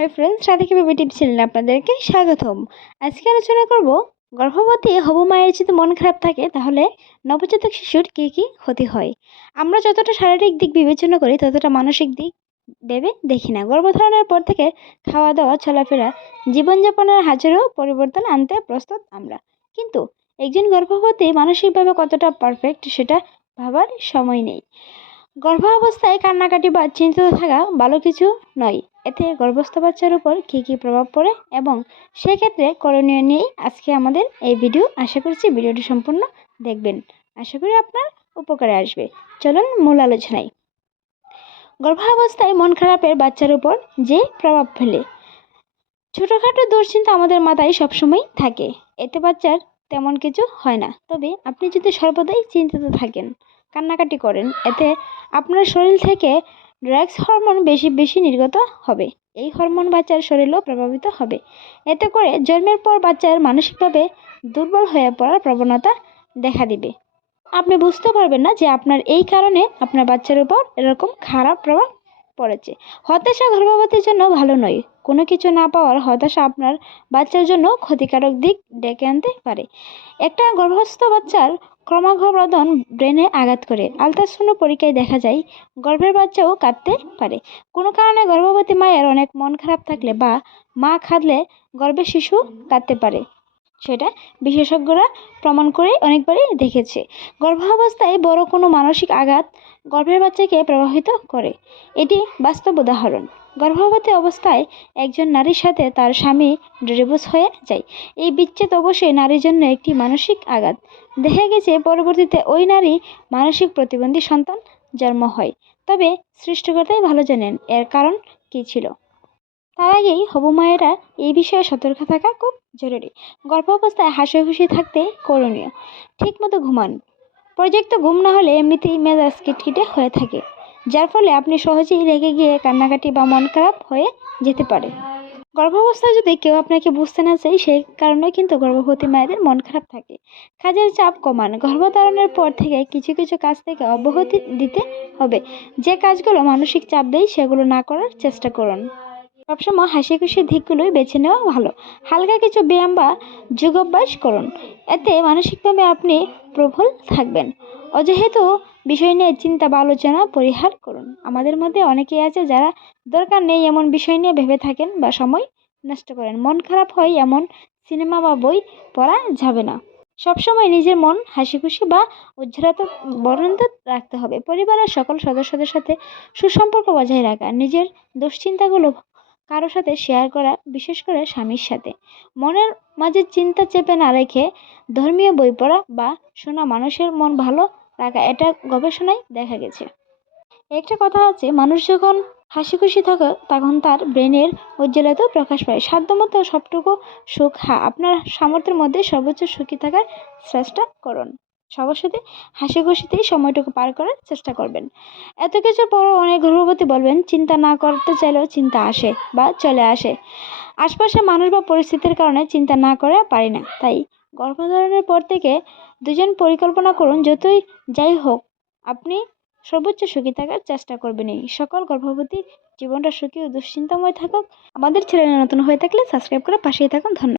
Hi friends Radhika baby tip চ্যানেলে আপনাদেরকে স্বাগতম। আজকে আলোচনা করব, গর্ভবতী হবু মায়ের যদি মন খারাপ থাকে, তাহলে নবজাতক শিশুর কী কী ক্ষতি হয়? আমরা যতটা শারীরিক দিক বিবেচনা করি, ততটা মানসিক দিক ভেবে দেখি না। গর্ভধারণের পর থেকে খাওয়া দাওয়া, চলাফেরা, জীবনযাপনের হাজারো পরিবর্তন আনতে প্রস্তুত আমরা। কিন্তু একজন গর্ভবতী মানসিকভাবে কতটা পারফেক্ট সেটা ভাবার সময় নেই। গর্ভাবস্থায় কান্নাকাটি বা চিন্তিত থাকা ভালো কিছু নয়। এতে গর্ভস্থ বাচ্চার উপর কী কী প্রভাব পড়ে এবং সেক্ষেত্রে করণীয় নিয়েই আজকে আমাদের এই ভিডিও। আশা করছি ভিডিওটি সম্পূর্ণ দেখবেন। আশা করি আপনার উপকারে আসবে। চলুন মূল আলোচনায়। গর্ভাবস্থায় মন খারাপের বাচ্চার উপর যে প্রভাব ফেলে, ছোটোখাটো দুশ্চিন্তা আমাদের মাথায় সবসময় থাকে। এতে বাচ্চার তেমন কিছু হয় না। তবে আপনি যদি সর্বদাই চিন্তিত থাকেন কান্নাকাটি করেন। এতে আপনার শরীর থেকে ড্রাগস হরমোন বেশি বেশি নির্গত হবে। এই হরমোন বাচ্চার শরীরও প্রভাবিত হবে। এতে করে জন্মের পর বাচ্চার মানসিকভাবে দুর্বল হয়ে পড়ার প্রবণতা দেখা দিবে। আপনি বুঝতে পারবেন না যে আপনার এই কারণে আপনার বাচ্চার উপর এরকম খারাপ প্রভাব পড়েছে। হতাশা গর্ভবতীর জন্য ভালো নয়। কোনো কিছু না পাওয়ার হতাশা আপনার বাচ্চার জন্য ক্ষতিকারক দিক ডেকে আনতে পারে। একটা গর্ভস্থ বাচ্চার ক্রমাগবর্ধন ব্রেনে আঘাত করে। আলট্রাসাউন্ড পরীক্ষায় দেখা যায়, গর্ভের বাচ্চাও কাঁদতে পারে। কোনো কারণে গর্ভবতী মায়ের অনেক মন খারাপ থাকলে বা মা খাদলে গর্ভের শিশু কাঁদতে পারে। সেটা বিশেষজ্ঞরা প্রমাণ করে অনেকবারই দেখেছে। গর্ভাবস্থায় বড় কোনো মানসিক আঘাত গর্ভের বাচ্চাকে প্রভাবিত করে। এটি বাস্তব উদাহরণ। গর্ভবতী অবস্থায় একজন নারীর সাথে তার স্বামী ডিভোর্স হয়ে যায়। এই বিচ্ছেদ অবশ্যই নারীর জন্য একটি মানসিক আঘাত। দেখা গেছে পরবর্তীতে ওই নারী মানসিক প্রতিবন্ধী সন্তান জন্ম হয়। তবে সৃষ্টিকর্তাই ভালো জানেন এর কারণ কী ছিল। তার আগেই হবু মায়েরা এই বিষয়ে সতর্ক থাকা খুব জরুরি। গর্ভাবস্থায় হাসি খুশি থাকতে করণীয়। ঠিকমতো ঘুমান। পর্যাপ্ত ঘুম না হলে এমনিতেই মেজাজ কিটকিটে হয়ে থাকে। যার ফলে আপনি সহজেই রেগে গিয়ে কান্নাকাটি বা মন খারাপ হয়ে যেতে পারে। গর্ভাবস্থায় যদি কেউ আপনাকে বুঝতে না চায়, সেই কারণে কিন্তু গর্ভবতী মায়েদের মন খারাপ থাকে। কাজের চাপ কমান। গর্ভধারণের পর থেকে কিছু কিছু কাজ থেকে অব্যাহতি দিতে হবে। যে কাজগুলো মানসিক চাপ দেয়, সেগুলো না করার চেষ্টা করুন। সবসময় হাসি খুশির দিকগুলোই বেছে নেওয়া ভালো। হালকা কিছু ব্যায়াম বা যোগাভ্যাস করুন। এতে মানসিকভাবে আপনি প্রফুল থাকবেন। অযেহেতু বিষয় নিয়ে চিন্তা বা আলোচনা, পরিহার করুন। আমাদের মধ্যে অনেকেই আছে যারা দরকার নেই এমন বিষয় নিয়ে ভেবে থাকেন বা সময় নষ্ট করেন। মন খারাপ হয় এমন সিনেমা বা বই পড়া যাবে না। সবসময় নিজের মন হাসি খুশি বা উজ্জ্বলত বর্ণন্ত রাখতে হবে। পরিবারের সকল সদস্যদের সাথে সুসম্পর্ক বজায় রাখা, নিজের দুশ্চিন্তাগুলো কারও সাথে শেয়ার করা, বিশেষ করে স্বামীর সাথে। মনের মাঝে চিন্তা চেপে না রেখে ধর্মীয় বই পড়া বা শোনা মানুষের মন ভালো রাখা, এটা গবেষণায় দেখা গেছে। একটা কথা আছে, মানুষ যখন হাসি খুশি থাকে, তখন তার ব্রেনের উজ্জ্বলতাও প্রকাশ পায়। সাধ্যমতো সবটুকু সুখ হ্যাঁ আপনার সামর্থ্যের মধ্যে সর্বোচ্চ সুখী থাকার চেষ্টা করুন। সবার সাথে হাসি খুশিতেই সময়টুকু পার করার চেষ্টা করবেন। এত কিছুর পরও অনেক গর্ভবতী বলবেন, চিন্তা না করতে চাইলেও চিন্তা আসে বা চলে আসে। আশপাশে মানুষ বা পরিস্থিতির কারণে চিন্তা না করে পারি না, তাই গর্ভধারণের পর থেকে দুজন পরিকল্পনা করুন, যতই যাই হোক। আপনি সর্বোচ্চ সুখী থাকার চেষ্টা করবেন এই সকল গর্ভবতী জীবনটা সুখী ও দুশ্চিন্তাময় থাকুক। আমাদের চ্যানেলে নতুন হয়ে থাকলে সাবস্ক্রাইব করে পাশেই থাকুন। ধন্যবাদ।